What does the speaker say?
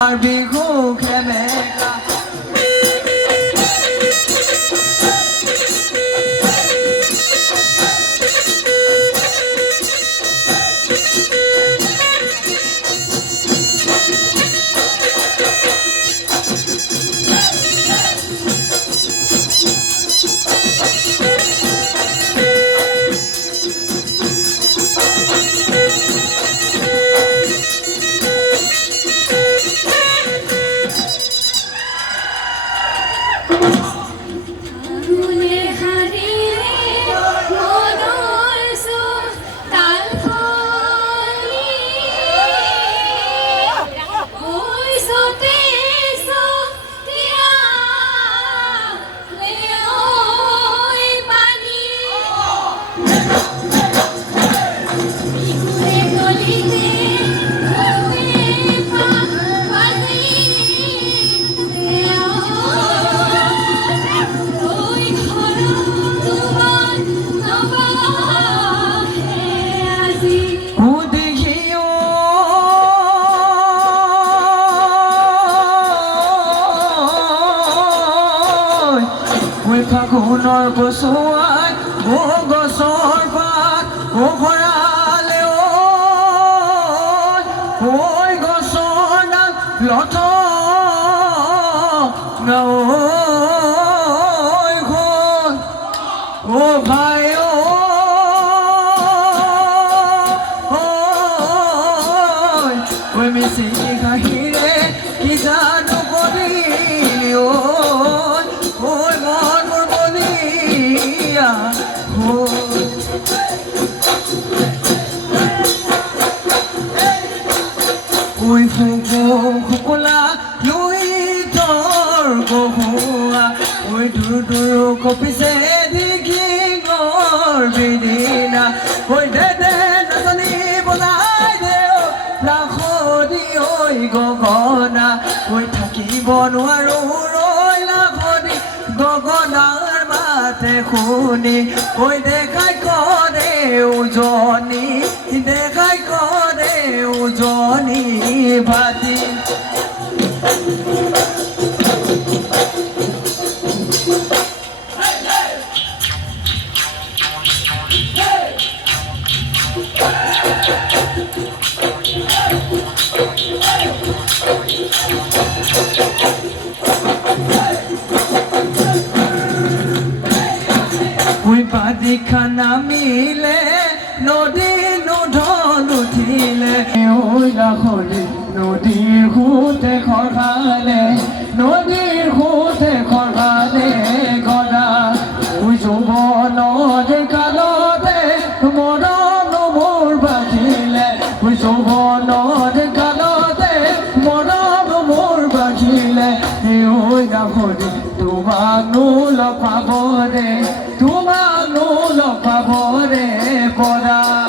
বিহু খেমেকা ফাগুনৰ গছুৱাই গছৰ পাত ভৰালে ঐ গছৰ ডাল লথ ও ভাই ঐ মিচিং ঘাঁহিৰে কি জানো কৰিলি ঐ শুকুলা লুই তোৰ গহুৱা ঐ দূৰ কপিছে দিঘিঙৰ বিদিনা ঐ দে নাচনি বজাই দে লাখনি ঐ গগনা ঐ থাকিব নোৱাৰো ৰৈ লাখনি গগনাৰ মাতে শুনি ঐ দেখাই কৰে উজনি দেখাই কৰে উজনি ভাতি খানা মিলে নদী নুঢল উঠিলে লাখনি নদীৰ সোঁতে খৰখালে নদীৰ সোঁতে খৰখালে গদা যৌৱনৰ কালতে মৰম মোৰ বাজিলে যৌৱনৰ কালতে মৰম মোৰ বাজিলে লাখনি তোমাকনো লগ পাব দে তোমাকনো লগ পাব ৰে পৰা